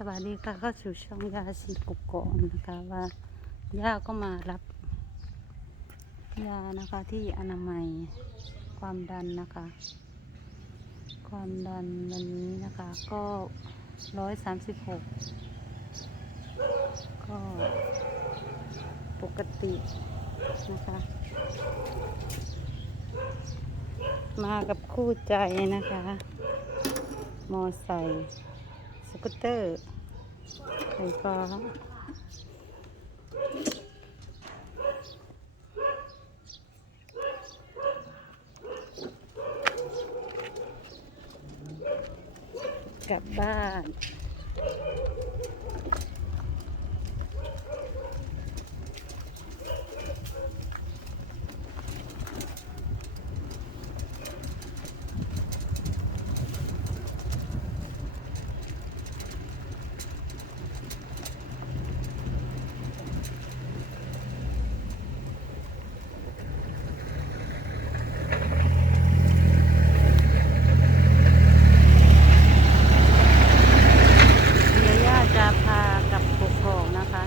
สวัสดีค่ะเข้าสู่ช่องยาสีกุกกอนนะคะว่าย่าก็มารับยานะคะที่อนามัยความดันนะคะ ความดันวันนี้นะคะก็ร้อยสามสิบหกก็ปกตินะคะ มากับคู่ใจนะคะ มอไซค์ กูตเตอร์ไฟฟ้ากลับบ้าน เดี๋ยวย่าจะพากลับกกอกนะคะ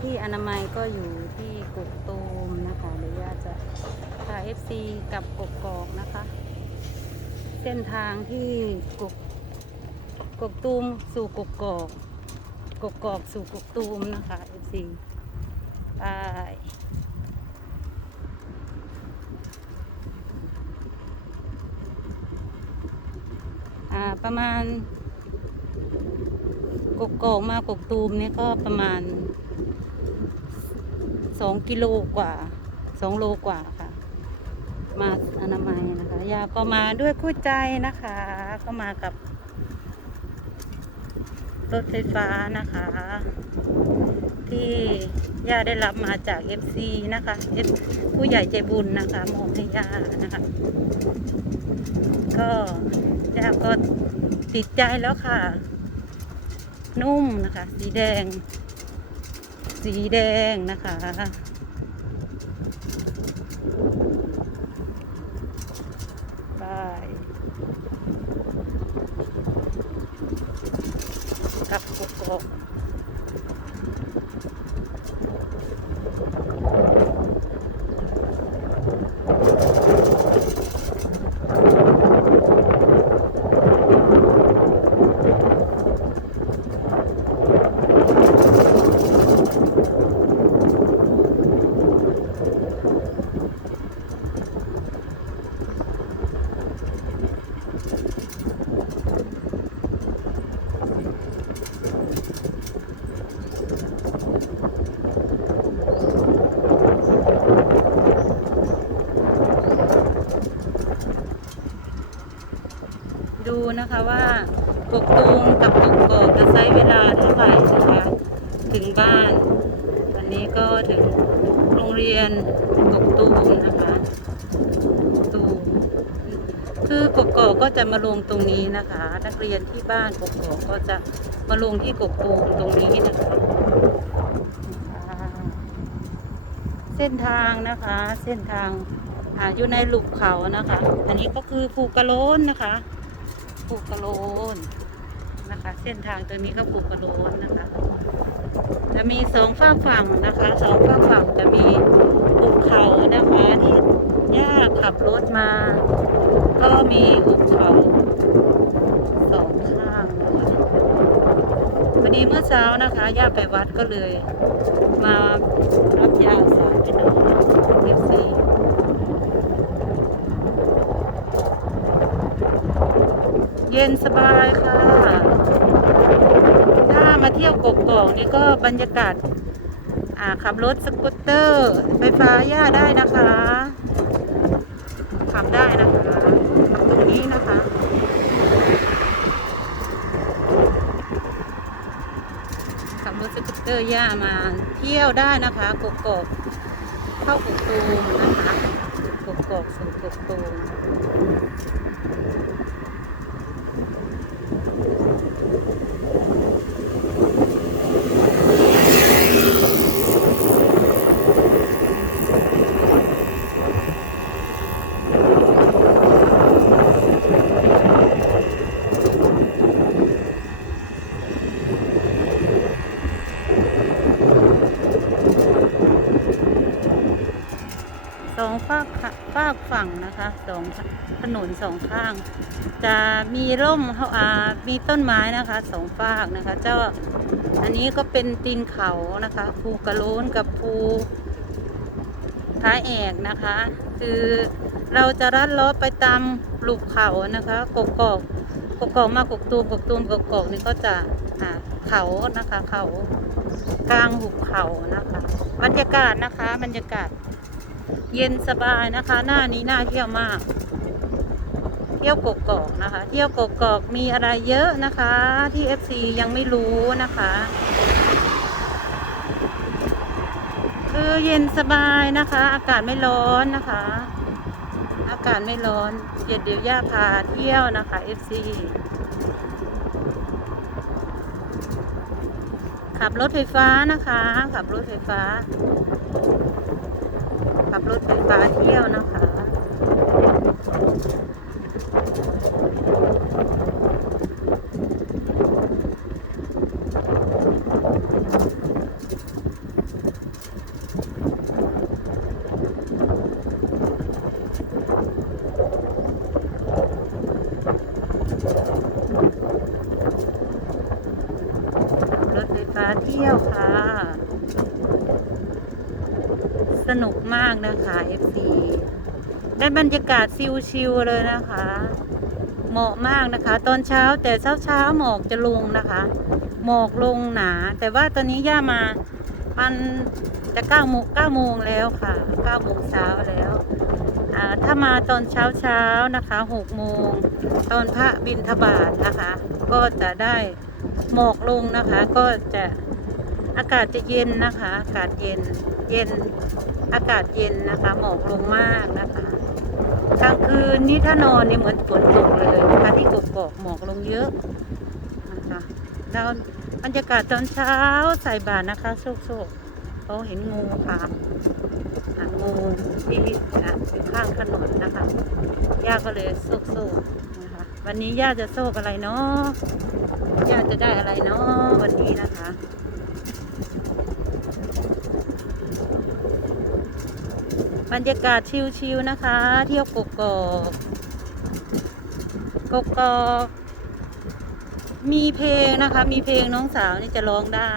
ที่อนามัย ก็อยู่ที่กกตูมนะคะเดี๋ยวย่าจะพาเอฟซีกับกกอกนะคะ เส้นทางที่กกกกตูมสู่กกอกกกอกสู่กกตูมนะคะเอฟซีไปประมาณกกอกมากกตูมเนี่ยก็ประมาณ สองกิโลกว่าสองโลกว่าค่ะ มาอนามัยนะคะยาก็มาด้วยคู่ใจนะคะ ก็มากับ รถไฟฟ้านะคะ ที่ย่าได้รับมาจาก FC นะคะ ผู้ใหญ่ใจบุญนะคะมอบให้ย่านะคะ ก็ย่าก็ติดใจแล้วค่ะ นุ่มนะคะ สีแดง สีแดงนะคะบายกลับกกอกดู นะคะว่ากกตูมกับกกอกจะใช้เวลาเท่าไหร่นะคะถึงบ้านวันนี้ก็ถึงโรงเรียนกกตูมนะคะกตูมคือกกอกก็จะมาลงตรงนี้นะคะ นักเรียนที่บ้านกกอกก็จะมาลงที่กกตูมตรงนี้นะคะเส้นทางนะคะเส้นทางออยู่ในหลุมเขานะคะ อันนี้ก็คือภูกระโลนนะคะ ภูกระโลนนะคะ เส้นทางตัวนี้ก็ภูกระโลนนะคะ จะมีสองฝ้ากฝั่งนะคะสองฝ้ากฝั่งจะมีภูเขานะคะที่ย่าขับรถมา ก็มีภูเขาสองข้างนะคะพอดีเมื่อเช้านะคะย่าไปวัดก็เลย มารับยาสารไปนอนเอฟซี เย็นสบายค่ะ ถ้ามาเที่ยวกกอกนี่ก็บรรยากาศาขับรถสกูตเตอร์ ไฟฟ้าย่าได้นะคะขับได้นะคะขับตรงนี้นะคะขับรถสกูตเตอร์ย่ามาเที่ยวได้นะคะกกอกเข้ากกตูมนะคะกกอกสู่กกตูม สองฝากฝากฝั่งนะคะสองถนนสองข้าง จะมีร่มอ่ามีต้นไม้นะคะสองฝากนะคะ เจ้าอันนี้ก็เป็นตีนเขานะคะภูกระโลนกับภูท้ายแอกนะคะ คือเราจะลัดล้อไปตามหลูกเขานะคะกกอกกกอกมากกตูมกกตูมกกอกนี่ก็จะอ่าเขานะคะเขากลางหุบเขานะคะบรรยากาศนะคะ บรรยากาศเย็นสบายนะคะ หน้านี้น่าเที่ยวมาก ที่ยวกกอกนะคะ เที่ยวกกอกมีอะไรเยอะนะคะ ที่ FC ยังไม่รู้นะคะ คือเย็นสบายนะคะ อากาศไม่ร้อนนะคะ อากาศไม่ร้อนเดี๋ยวเดี๋ยวย่าพาเที่ยวนะคะ FC ขับรถไฟฟ้านะคะ ขับรถไฟฟ้า ขับรถไฟฟ้าเที่ยวนะคะ รถไฟฟ้าเที่ยวค่ะ สนุกมากนะคะ FC ได้บรรยากาศชิวๆเลยนะคะ เหมาะมากนะคะ ตอนเช้าแต่เช้าเช้าๆหมอกจะลงนะคะ หมอกลงหนา แต่ว่าตอนนี้ย่ามามันจะเก้าโมงเก้าโมงแล้วค่ะเก้าโมงเช้าแล้วถ้ามาตอนเช้าเช้าๆนะคะหกโมงตอนพระบิณฑบาตนะคะ ก็จะได้หมอกลงนะคะ ก็จะอากาศจะเย็นนะคะ อากาศเย็นเย็นอากาศเย็นนะคะ หมอกลงมากนะคะ กลางคืนนี่ถ้านอนนี่เหมือนฝนตกเลยนะคะที่กกอกหมอกลงเยอะนะคะแล้วบรรยากาศตอนเช้าใส่บาตรนะคะโชคโชคเขาเห็นงูค่ะงูที่อะอยู่ข้างถนนนะคะย่าก็เลยโชคโชคนะคะวันนี้ย่าจะโชคอะไรเนาะย่าจะได้อะไรเนาะวันนี้นะคะ บรรยากาศชิลๆนะคะ เที่ยวกกอกกกอกมีเพลงนะคะ มีเพลงน้องสาวนี่จะร้องได้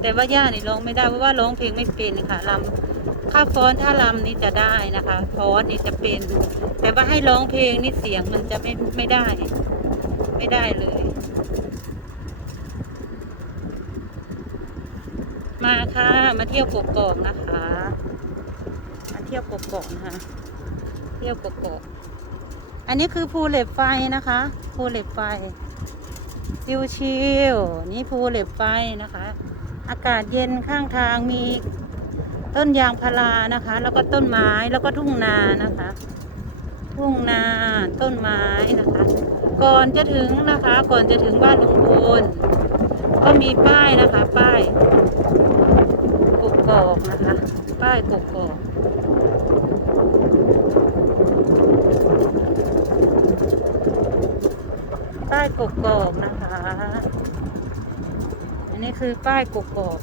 แต่ว่าย่านี่ร้องไม่ได้เพราะว่าร้องเพลงไม่เป็นค่ะลำข้าฟ้อนท่าลำนี่จะได้นะคะฟ้อนนี่จะเป็น แต่ว่าให้ร้องเพลงนี่เสียงมันจะไม่ไม่ได้ ไม่ได้เลย มาค่ะ มาเที่ยวกกอกนะคะ เที่ยวกกอกนะคะ เที่ยวกกอกอันนี้คือภูเหล็กไฟนะคะภูเหล็กไฟชิวชิวนี่ภูเหล็กไฟนะคะ อากาศเย็นข้างทางมีต้นยางพารานะคะ แล้วก็ต้นไม้แล้วก็ทุ่งนานะคะ ทุ่งนาต้นไม้นะคะ ก่อนจะถึงนะคะ ก่อนจะถึงบ้านลุงพลก็มีป้ายนะคะ ป้ายกกอกนะคะ ป้ายกกอก ป้าย กกอกนะคะ อันนี้คือป้ายกกอก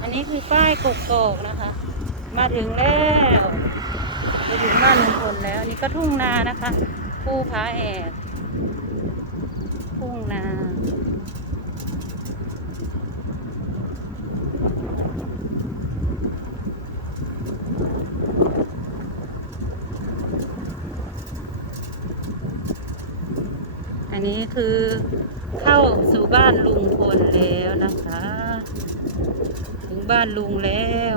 อันนี้คือป้ายกกอกนะคะ มาถึงแล้วมาถึงบ้านลุงพลแล้ว อันนี้ก็ทุ่งนานะคะ ผู้พ้าแอกทุ่งนา อันนี้คือเข้าสู่บ้านลุงพลแล้วนะคะ ถึงบ้านลุงแล้ว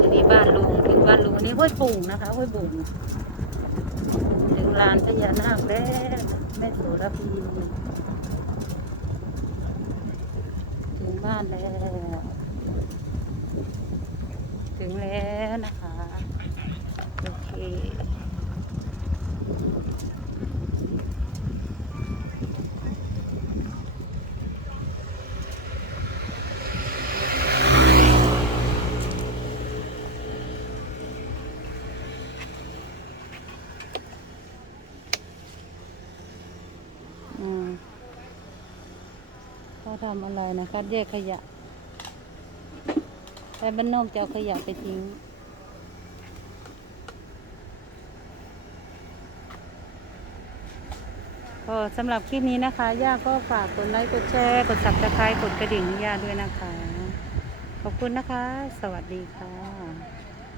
อันนี้บ้านลุงถึงบ้านลุงอันนี้ห้วยปุ่งนะคะห้วยบุ่งถึงลานพญานาคแล้วแม่โสระพีถึงบ้านแล้ว ถึงแล้วนะคะ โอเคอืมทำอะไรนะคัดแยกขยะ ไปบ้านนอกจะเอาขยะไปทิ้ง ก็สำหรับคลิปนี้นะคะ ย่าก็ฝากกดไลค์ กดแชร์ กดซับสไครป์กดกระดิ่งให้ย่าด้วยนะคะ ขอบคุณนะคะ สวัสดีค่ะ